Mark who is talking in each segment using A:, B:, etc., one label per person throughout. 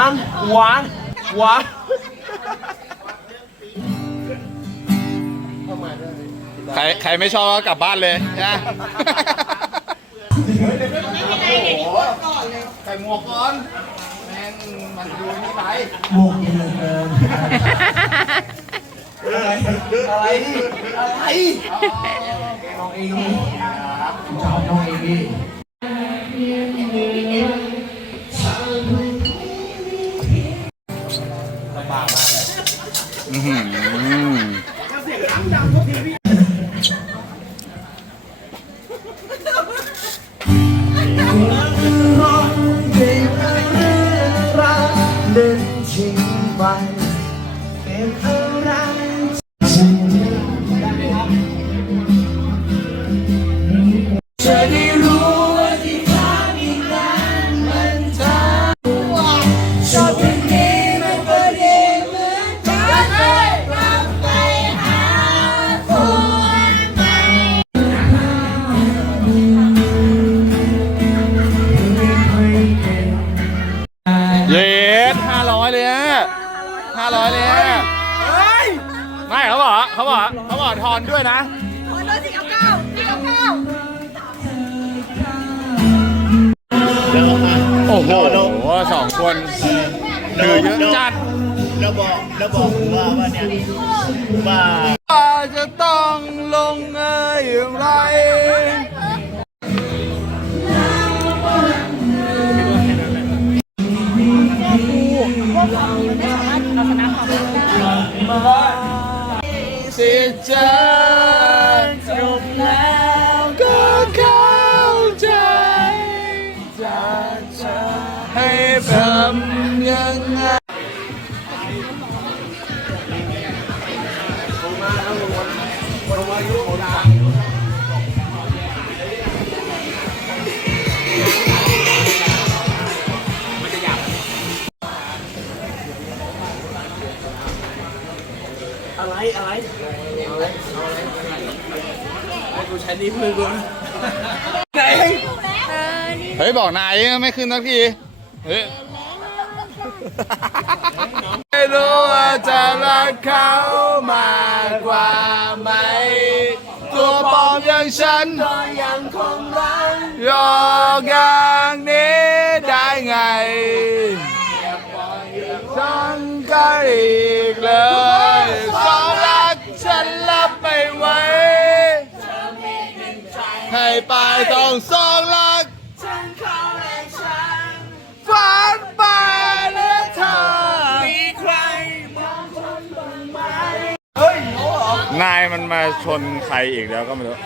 A: อันหวานหวาน
B: ใครใครไม่ชอบก็กลับบ้านเลยนะใส่หมวกก่อนแม่งมันดูนี่ไป
C: โมกเกินเกินอะไรอะไรอะไรน้องเองชอบน้องเองดิ เขา
B: บอนด้วยนะ
D: คนละสี่เก้าเก้าสี่เก้าเก้า
B: โอ้โหสองคนคือเยอะจัด
E: แล้วบอกแล้วบอกว่าว่าเนี่ยว่า
B: ว่าจะต้อง สิจะจบแล้วก็เข้าใจจะจะให้ทำยังไง
A: อะไรอะไรอะไรอะไรให้กูใช้นิ้วมือกูไหน
B: เฮ้ยบอกนายไม่ขึ้นสักทีเฮ้ยไม่รู้ว่าจะรักเขามากกว่าไหม ตัวปลอมอย่างฉันก็ยังคงรักหยอกอย่างนี้ ไปต้องสองรักฝันไปเหลือเธอมีใครมองคนบ้างไหมเฮ้ยนายมันมาชนใครอีกแล้วก็ไม่รู้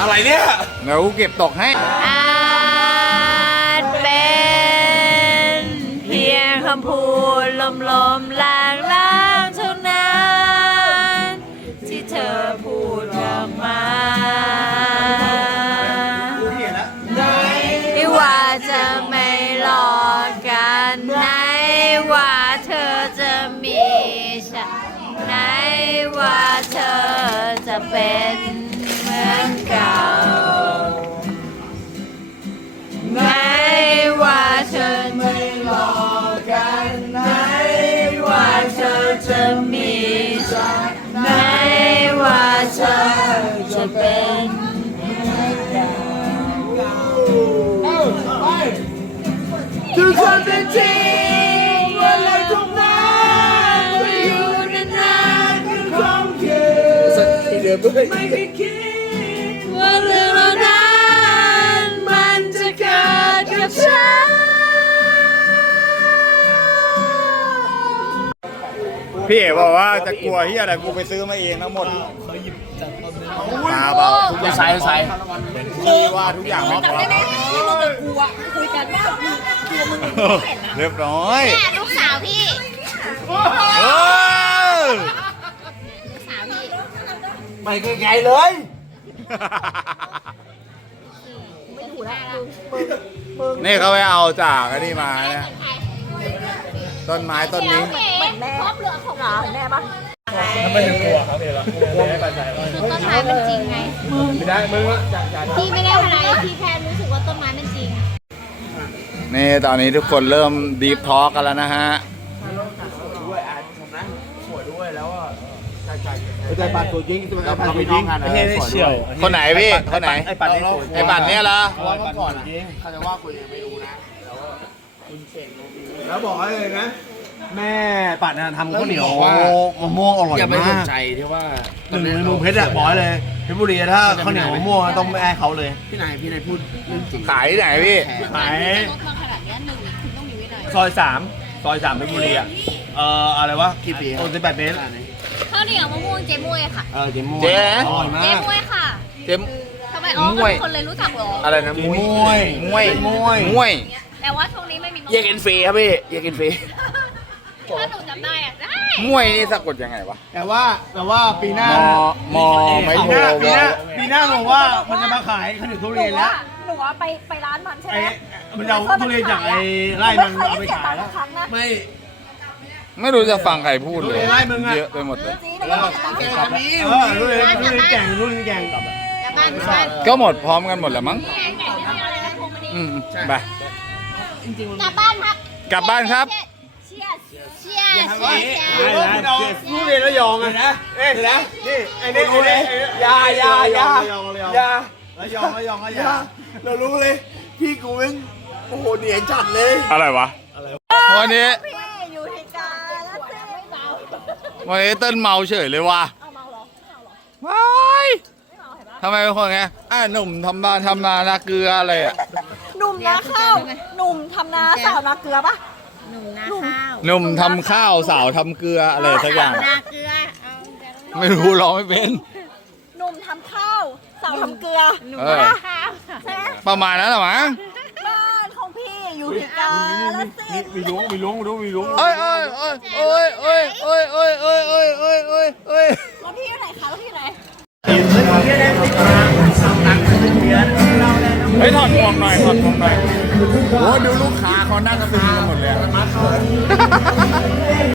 A: อะไรเนี่ย
B: เดี๋ยวกูเก็บตกให้
D: เป็นเหมือนเก่า ไม่ว่าเธอไม่หลอกกัน ไม่ว่าเธอจะมี ดไม่เคยคิดว่าเรื่องเหล่านั้นมันจะเกิดกับฉัน
B: พี่เอ๋บอกว่าจะกลัวที่อะไรกูไปซื้อมาเองทั้งหมดมาเบาทุกอย่าง
A: ใส่ใส่
B: พี่ว่าทุกอย่างม
D: จำไมที่มึงกับกูอะคุยกันว่าตัวมึงไม่เห็นนะ
B: เรียบร้อย
D: แม่ลูกสาวพี่
B: เออ
D: ลูกสาวพี่
A: ไม่ไกลๆเลย
D: ไม่ถูกแล้ว
B: นี่เขาไปเอาจากอันนี้มาเนี่ยต้นไม้ต้นนี้
D: เหมือนแม่ครอบเรือของเราแม่ปะ
E: ทำไมถึงกลัวครับเดี๋ยวเราไม่ให้ปัจจัยว่า
C: คือต้นไม้มันจริงไง
A: ไม่ได้มึงว่าจากจาก
C: พี่ไม่ได้อะไรพี่แค่รู้สึกว่าต้นไม้มันจริง
B: นี่ตอนนี้ทุกคนเริ่มดีฟทอกันแล้วนะฮะ
A: ด้วยอาชมนะสวยด้วยแล้วอะจาก จาก
E: แต่ปัดตัวจริงจะเป็นปัดตัวจริงไม่ใช่ได้เฉียว
B: คนไหนพี่คนไหน
E: ไอ้ปัดนี่สวย
B: ไอ้บัตรเนี่ยเหรอ
A: เพราะว่าเมื่อก่อนอะเขาจะว่ากูยังไม่รู้นะแล้วว่าคุณเก่งแล้วบอกให้เลยนะ
E: แม่ปัดนะทำข้าวเหนียว
A: ว่า
E: มะม่วงอร่อย
A: อย่าไปส
E: มานก
A: ใจที่ว่า
E: หนึ่งในเมืองเพชรอะบอกให้เลยเพชรบุรีถ้าข้าวเหนียวมะม่วงต้องไม่ให้เขาเลย
A: พี่นายพี่นายพูดเรื่องจริง
B: ขายที่ไหนพี่
E: ขาย
C: รถมาขนาดเนี้ยหนึ่งคุณต้องมีวินัย
E: ซอยสามซอยสามเพชรบุรีอะเอ่ออะไรวะ
A: กี่ปี
E: โอนสิบแปดเมตร
C: ข้าว เหนียวมะม่วงเจ๊มวยค่ะ
E: เออเจ๊ม่วง
B: เจ๊
E: อร่อยมา
C: เจ๊
E: ก
C: มวยค่ะ
B: เจ๊ม
C: ทำไมอ๋อ
B: มวย
C: คนเลยรู้จักเหรอ
B: อะไรนะ
E: เจ๊
B: มวย
E: มวย
B: มวย
E: มวย
B: มวย
C: แต่ว่าช่วงนี้ไม่มีมะม่วง
A: อยากกินฟรีครับพี่อยากกินฟรี
C: ถ้าหนูจำได้อะได้
B: มวยนี่สะกดยังไงวะ
E: แต่ว่าแต่ว่าปีหน้าม
B: มไม่
E: ปี
B: โท
E: ห
B: ร
E: น้าปีหน้าปีหน้าบอกว่ามันจะมาขายขนมทุเรียนแล้ว
D: หนูว่าไปไปร้านมันใช่ไห
E: ไอ้
D: ม
E: มันจะเอาทุเรียนจากไอ้ไร่มันเอาไปขายแล้ว
D: ครั้งนะ
E: ไม่
B: ไม่รู้จะฟังใครพูดเลย
E: ทุเรียนไล่มึงอะ
B: เยอะไปหมดเลย
D: จีน ว่าจะตังค์
E: เออทุเรียนทุเรียนแก่งทุเรียนแก่ง
C: กลับบ้านกลับบ้าน
B: ก็หมดพร้อมกันหมดแล้วมั้ง
C: แกงไก่ไม่มีอะไรนะพวงมณี
B: อืมไป
C: กลับบ้านครับ
B: กลับบ้านครับ
C: เชียร์เชียร์เชียร์เชียร์
E: หรือว่าคุณเอาทุเรียนระยองอะนะเอ๊ะนะนี่ไอ้นี่ไอ้นี่ไอ้นี่
A: ยายายา
E: ระยองระยอง
A: ยา
E: ระยองระยองระยอง
A: เรารู้เลย พี่กูเองโอ้โหเหนียนจัดเลย
B: อะไรวะวันนี้ วันนี้เต้นเมาเฉยเลยว่ะ
D: เอาเมาเหรอ
B: ว้ายทำไมเป็นคนไงอะหนุ่มทำบ้านทำนานาเกลืออะไรอะ
D: หนุ่มนาข้าวหนุ่มทำนาสาวนาเกลือปะ
C: หนุ่มนาข้าว
B: หนุ่มทำข้าวสาวทำเกลืออะไรสักอย่าง
C: นาเกลือเอา
B: ไม่รู้ร้องไม่เป็น
D: หนุ่มทำข้าวสาวทำเกลือ
C: หนุ่ม
B: เออ
C: นาข้าว
D: ใช่ไหม
B: ประมาณนั้นเหรอมั้ง
D: บ้านของพี่ อยู่ที่กาแล้วสิ
E: มีล้วงมีล้วงดูมีล้วง
B: เอ้ยเอ้ยเอ้ยเอ้ยเอ้ยเอ้ยเอ้ยเอ้ยเอ้ยเอ้ยเอ้ยเอ้ย
D: แล้วพี่อยู่ไหนคะแล้วพี่อยู่ไหน
B: เฮ้ยถอดหมวกหน่อยถอดหมวกหน่อยโอ้ดูลูกค้าเขานั่งกันเป็นกันหมดเลยอะ